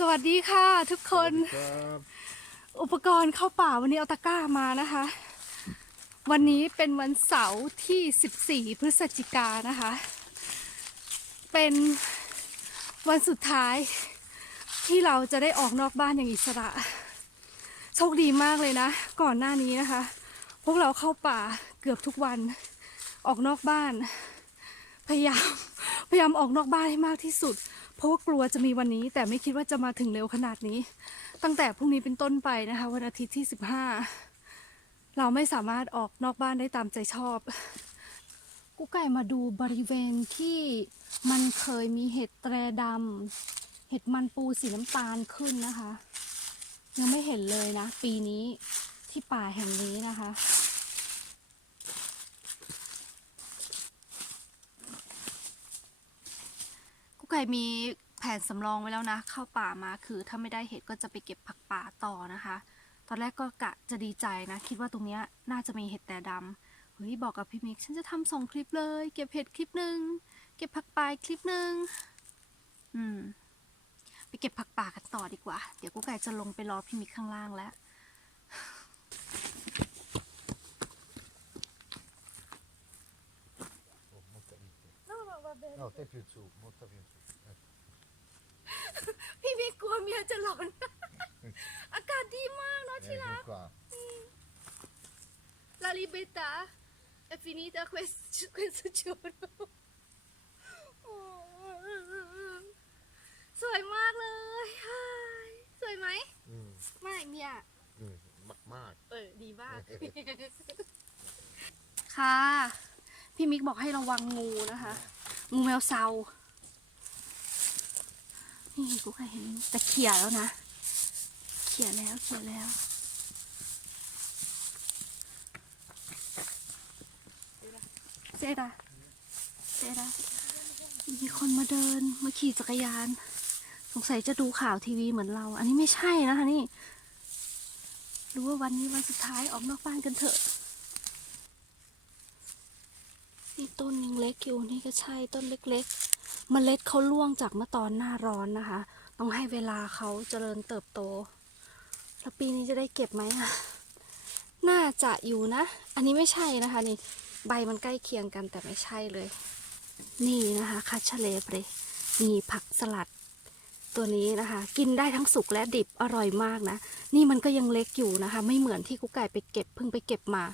สวัสดีค่ะทุกคน ครับอุปกรณ์เข้าป่าวันนี้เอาตะกร้ามานะคะ วันนี้เป็นวันเสาร์ที่ 14 พฤศจิกายนนะคะ เป็นวันสุดท้ายที่เราจะได้ออกนอกบ้านอย่างอิสระ โชคดีมากเลยนะ ก่อนหน้านี้นะคะ พวกเราเข้าป่าเกือบทุกวันออกนอกบ้าน พยายามพยายามออกนอกบ้านให้มากที่สุด เพราะว่ากลัวจะมีวันนี้ แต่ไม่คิดว่าจะมาถึงเร็วขนาดนี้ ตั้งแต่พรุ่งนี้เป็นต้นไปนะคะ วันอาทิตย์ที่ 15 เราไม่สามารถออกนอกบ้านได้ตามใจชอบกุ๊กไก่มาดูบริเวณที่มันเคยมีเห็ดแตรดำเห็ดมันปูสีน้ำตาลขึ้นนะคะ ยังไม่เห็นเลยนะ ปีนี้ที่ป่าแห่งนี้นะคะ กุ๊กไก่มีแผนสำรองไว้แล้วนะ เข้าป่ามาคือถ้าไม่ได้เห็ดก็จะไปเก็บผักป่าต่อนะคะ ตอนแรกก็กะจะดีใจนะ คิดว่าตรงเนี้ยน่าจะมีเห็ดแต่ดำเฮ้ยบอกกับพี่มิกฉันจะทำสองคลิปเลย เก็บเห็ดคลิปหนึ่งเก็บผักป่าอีกคลิปหนึ่งอืม ไปเก็บผักป่ากันต่อดีกว่า เดี๋ยวกุ๊กไก่จะลงไปรอพี่มิกข้างล่างแล้ว No, te più su, molto più su. Ecco. พี่มิกกลัวเมียจะหลอน อากาศดีมากเนาะที่รัก Ecco qua. La libertà è finita questo, questo giorno สวยมากเลยฮายสวยไหม Mm, ไม่เมีย mm, ma- ma- เออ ดีมาก ค่ะ พี่มิกบอกให้ระวังงูนะคะ งูแมวเซา นี่กูเคยเห็นแต่เขี่ยแล้วนะ เขี่ยแล้วเขี่ยแล้วเซดาเซดามีคนมาเดินมาขี่จักรยาน สงสัยจะดูข่าวทีวีเหมือนเรา อันนี้ไม่ใช่นะคะนี่ รู้ว่าวันนี้วันสุดท้ายออกนอกบ้านกันเถอะนี่ต้นยังเล็กอยู่นี่ก็ใช่ต้นเล็ก ๆ เมล็ดเขาล่วงจากเมื่อตอนหน้าร้อนนะคะ ต้องให้เวลาเขาเจริญเติบโต แล้วปีนี้จะได้เก็บไหมอะน่าจะอยู่นะ อันนี้ไม่ใช่นะคะนี่ใบมันใกล้เคียงกันแต่ไม่ใช่เลย นี่นะคะคัชเชเลเปรมีผักสลัด ตัวนี้นะคะ กินได้ทั้งสุกและดิบอร่อยมากนะ นี่มันก็ยังเล็กอยู่นะคะ ไม่เหมือนที่กุ๊กไก่ไปเก็บเพิ่งไปเก็บมา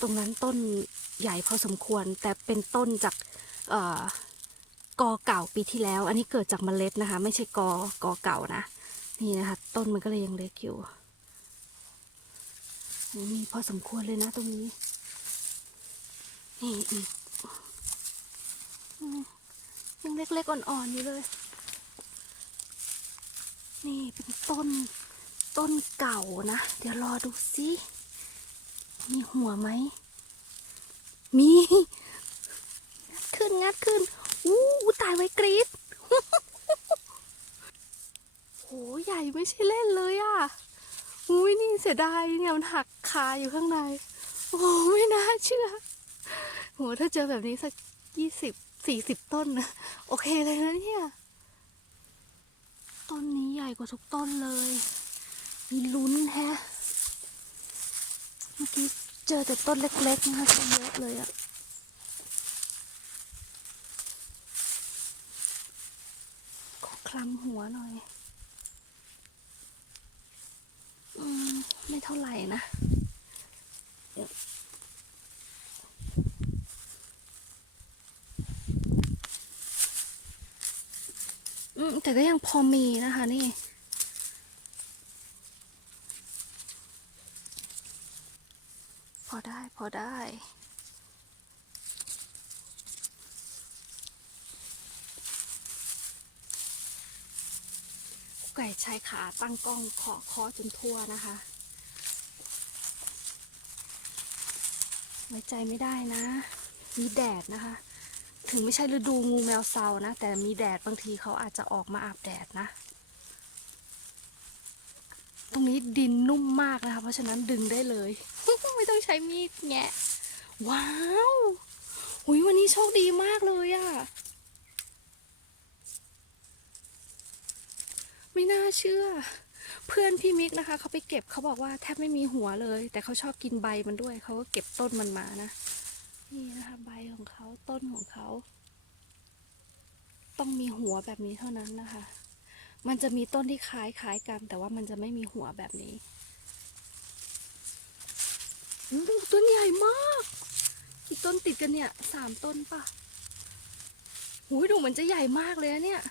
ตรงนั้นต้นใหญ่พอสมควร แต่เป็นต้นจากเอ่อ กอเก่าปีที่แล้ว อันนี้เกิดจากเมล็ดนะคะ ไม่ใช่กอกอเก่านะ นี่นะคะ ต้นมันก็เลยยังเล็กอยู่มีพอสมควรเลยนะตรงนี้ นี่อีกยังเล็กๆอ่อนๆอยู่เลย นี่เป็นต้นต้นเก่านะ เดี๋ยวรอดูสิมีหัวไหม มี งัดขึ้นงัดขึ้น อู้ตายไว้กรีดโหใหญ่ไม่ใช่เล่นเลยอะอุ้ยนี่เสียดายเนี่ยมันหักคาอยู่ข้างใน โอ้ไม่น่าเชื่อโหถ้าเจอแบบนี้สักยี่สิบสี่สิบต้นนะโอเคเลยนะเนี่ย ต้นนี้ใหญ่กว่าทุกต้นเลย มีลุ้นแฮะ เมื่อกี้เจอแต่ต้นเล็กๆนะคะจะเยอะเลยอะขอ คลำหัวหน่อย อืม ไม่เท่าไหร่นะอืม แต่ก็ยังพอมีนะคะนี่พอได้ พอได้ ไก่ชายขาตั้งกล้องขอคอจนทั่วนะคะ ไว้ใจไม่ได้นะ มีแดดนะคะ ถึงไม่ใช่ฤดูงูแมวเซานะ แต่มีแดดบางทีเขาอาจจะออกมาอาบแดดนะ ตรงนี้ดินนุ่มมากนะคะ เพราะฉะนั้นดึงได้เลย ไม่ต้องใช้มีดแงะ ว้าวหุยวันนี้โชคดีมากเลยอะ ไม่น่าเชื่อ เพื่อนพี่มิกนะคะเขาไปเก็บเขาบอกว่าแทบไม่มีหัวเลย แต่เขาชอบกินใบมันด้วยเขาก็เก็บต้นมันมานะนี่นะคะใบของเขาต้นของเขาต้องมีหัวแบบนี้เท่านั้นนะคะ มันจะมีต้นที่คล้ายคล้ายๆกัน แต่ว่ามันจะไม่มีหัวแบบนี้ดูต้นใหญ่มากอีกต้นติดกันเนี่ยสามต้นปะหูยดูเหมือนจะใหญ่มากเลยเนี่ย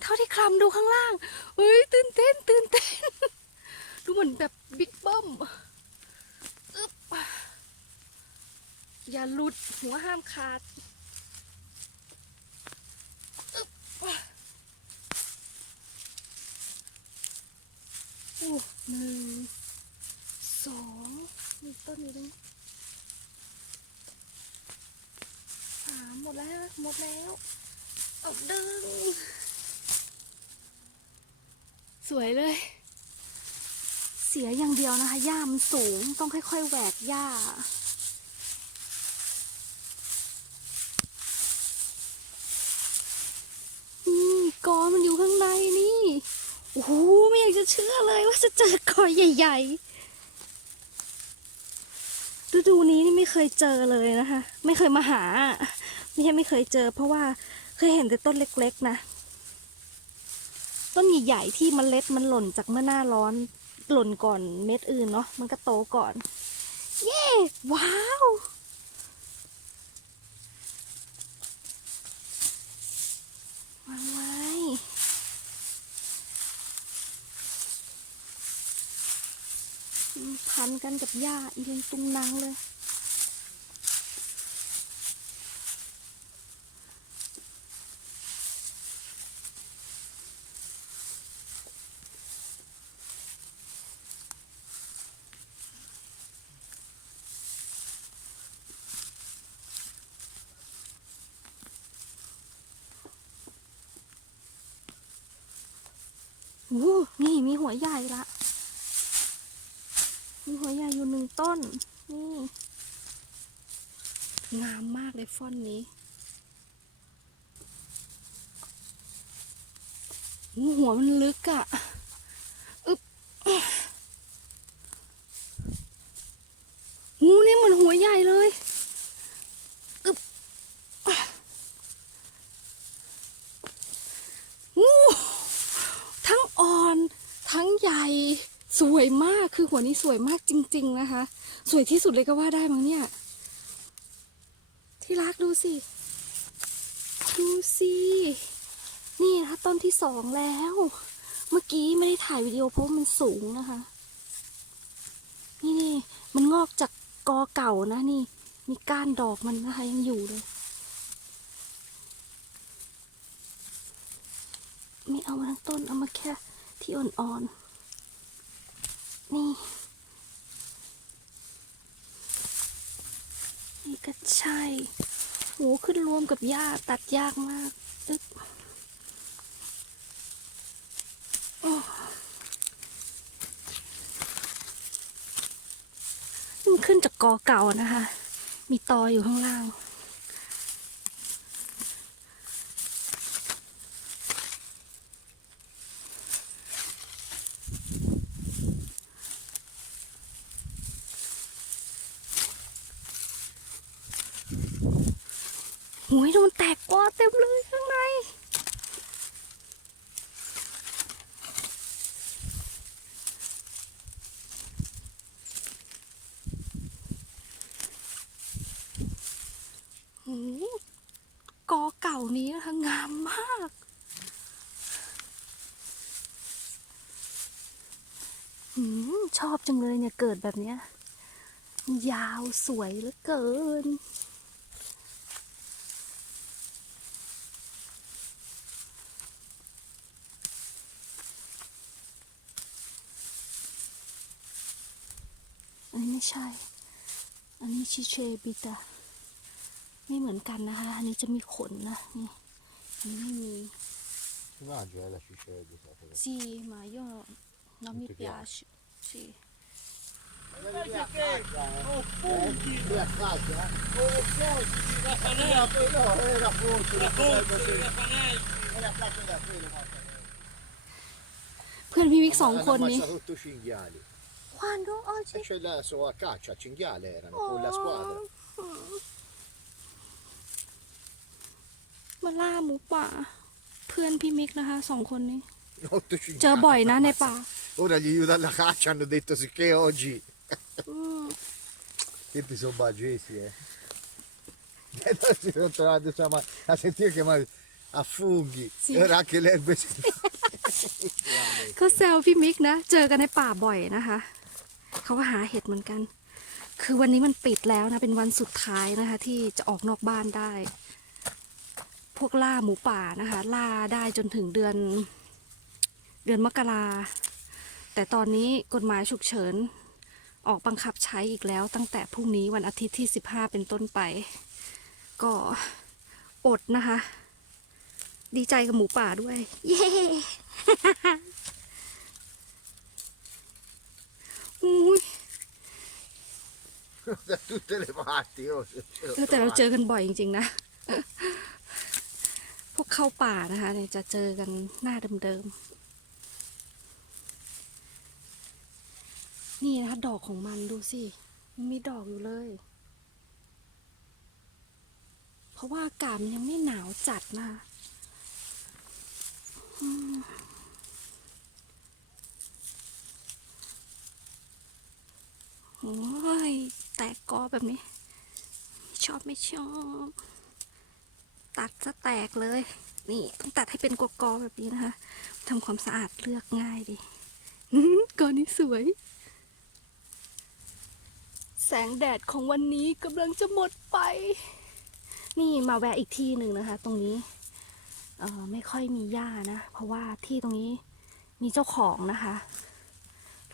เท่าที่คลำดูข้างล่างเฮ้ยตื่นเต้นตื่นเต้น ดูเหมือนแบบบิ๊กเบิ้มอึ๊บอย่าหลุดหัวห้ามขาดโอ้หนึ่งสองมีต้นอยู่ตรงสามหมดแล้วหมดแล้ว เอาดึง สวยเลย เสียอย่างเดียวนะคะ หญ้ามันสูงต้องค่อยๆแหวกหญ้า นี่กอมันอยู่ข้างในนี่ โอ้โห ไม่อยากจะเชื่อเลยว่าจะเจอกอใหญ่ๆฤดูนี้นี่ไม่เคยเจอเลยนะคะ ไม่เคยมาหา ไม่ใช่ไม่เคยเจอ เพราะว่า เคยเห็นแต่ต้นเล็กๆนะ ต้นใหญ่ๆที่มเมล็ดมันหล่นจากเมื่อหน้าร้อน หล่นก่อนเม็ดอื่นเนาะมันก็โตก่อน เย้ ว้าว วางไว้ พันกันกับหญ้าอีเลงตุงนังเลย อ้โหนี่มีหัวใหญ่ละ มีหัวใหญ่อยู่หนึ่งต้น นี่ งามมากเลยฟอนนี้หัวมันลึกอะ่ะบงูนี่เหมือนหัวใหญ่เลยอึ๊บงูทั้งอ่อน ทั้งใหญ่ สวยมาก คือหัว นี้สวยมากจริง ๆ นะคะ สวยที่สุดเลยก็ว่าได้มั้งเนี่ย ที่รักดูสิ ดูสิ นี่นะคะต้นที่สองแล้ว เมื่อกี้ไม่ได้ถ่ายวิดีโอเพราะว่ามันสูงนะคะ นี่นี่มันงอกจากกอเก่านะนี่ มีก้านดอกมันนะคะยังอยู่เลย ไม่เอามาทั้งต้นเอามาแค่ที่อ่อนๆ นี่ นี่ก็ใช่โหขึ้นรวมกับหญ้าตัดยากมากอึ๊บโอ้มันขึ้นจากกอเก่านะคะ มีตออยู่ข้างล่าง หุยดูมันแตกกอเต็มเลยข้างในหูกอเก่านี้นะคะงามมาก หืม ชอบจังเลยเนี่ย เกิดแบบเนี้ย ยาวสวยเหลือเกิน อันนี้ไม่ใช่ อันนี้ชิเชบิตาไม่เหมือนกันนะคะ อันนี้จะมีขนนะนี่อันนี้ไม่มี Si mangia la sciscia di sapere. Sì, ma io non mi ti piace. Sì. Lì a casa, eh? Lì a casa? Oh, poi, la No, panella, no, era forse la una cosa forza, così. la panella. E la caccia da quello, morta. เพื่อนพี่มิกสอง Hanno คนนี้ ammazzato tutto cinghiali. ควานดูโอ้ E c'è la sua caccia, cinghiale erano, con la squadra. มาล่าหมูป่า เพื่อนพี่มิกนะคะสองคนนี้ Otto เจอบ่อย cinghiali. นะในป่า Ora gli aiuta alla caccia, hanno detto sì che oggi... Questi sono bagesi, eh. E noi si sono trovati insomma, a sentire che ma- a funghi. Sì. E ora anche l'erba si... เขาแซวพี่มิกนะ เจอกันในป่าบ่อยนะคะ เขาก็หาเห็ดเหมือนกัน คือวันนี้มันปิดแล้วนะ เป็นวันสุดท้ายนะคะ ที่จะออกนอกบ้านได้ พวกล่าหมูป่านะคะ ล่าได้จนถึงเดือน เดือนมกราแต่ตอนนี้กฎหมายฉุกเฉินออกบังคับใช้อีกแล้ว ตั้งแต่พรุ่งนี้วันอาทิตย์ที่ 15 เป็นต้นไป ก็อดนะคะ ดีใจกับหมูป่าด้วย เย้ อุ้ย da tutte le parti. Oh, se- se lo เออแต่เรา trovate. เจอกันบ่อยจริงๆนะ พวกเข้าป่านะคะเนี่ยจะเจอกันหน้าเดิมๆ นี่นะคะดอกของมันดูสิมันมีดอกอยู่เลย เพราะว่าอากาศมันยังไม่หนาวจัดนะคะอืม โอ้ยแตกกอแบบนี้ ชอบไม่ชอบ ตัดซะแตกเลย นี่ต้องตัดให้เป็นกกอแบบนี้นะคะทำความสะอาดเลือกง่ายดีกอนี้สวย แสงแดดของวันนี้กำลังจะหมดไป นี่มาแวะอีกที่หนึ่งนะคะ ตรงนี้เออไม่ค่อยมีหญ้านะ เพราะว่าที่ตรงนี้มีเจ้าของนะคะ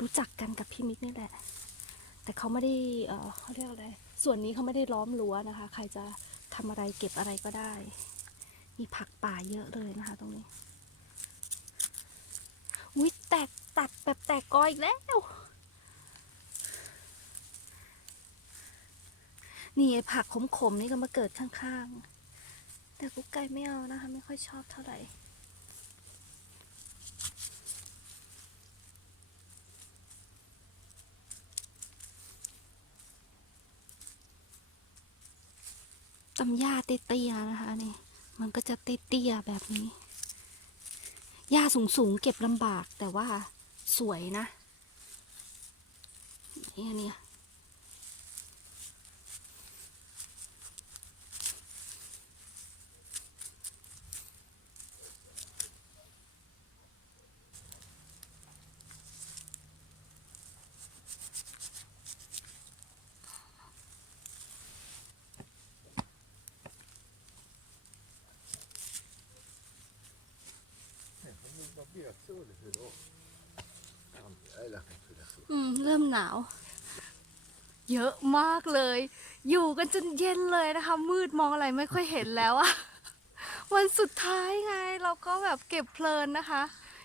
รู้จักกันกับพี่มิกนี่แหละ แต่เขาไม่ได้เออเขาเรียกอะไร ส่วนนี้เขาไม่ได้ล้อมรั้วนะคะ ใครจะทำอะไรเก็บอะไรก็ได้ มีผักป่าเยอะเลยนะคะ ตรงนี้อุ้ยแตกตัดแบบแตกกออีกแล้ว นี่ผักขมๆนี่ก็มาเกิดข้างๆ แต่กุ๊กไก่ไม่เอานะคะ ไม่ค่อยชอบเท่าไหร่ ตำหญ้าเตี้ยๆนะคะ นี่ มันก็จะเตี้ยๆแบบนี้หญ้าสูงๆเก็บลำบากแต่ว่าสวยนะนี่นเนี่ย อืม เริ่มหนาว เยอะมากเลย อยู่กันจนเย็นเลยนะคะ มืดมองอะไรไม่ค่อยเห็นแล้วอะวันสุดท้ายไง เราก็แบบเก็บเพลินนะคะ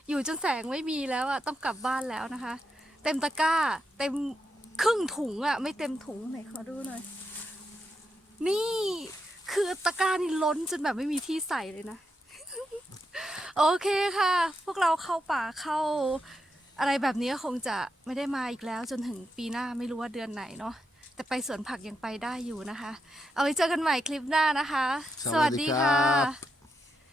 อยู่จนแสงไม่มีแล้วอะต้องกลับบ้านแล้วนะคะ เต็มตะกร้า เต็มครึ่งถุงอะไม่เต็มถุงไหนขอดูหน่อย นี่ คือตะกร้านี่ล้นจนแบบไม่มีที่ใส่เลยนะ โอเคค่ะ พวกเราเข้าป่าเข้า อะไรแบบนี้ก็คงจะไม่ได้มาอีกแล้วจนถึงปีหน้าไม่รู้ว่าเดือนไหนเนาะแต่ไปสวนผักยังไปได้อยู่นะคะ เอาไว้เจอกันใหม่คลิปหน้านะคะ สวัสดีครับค่ะ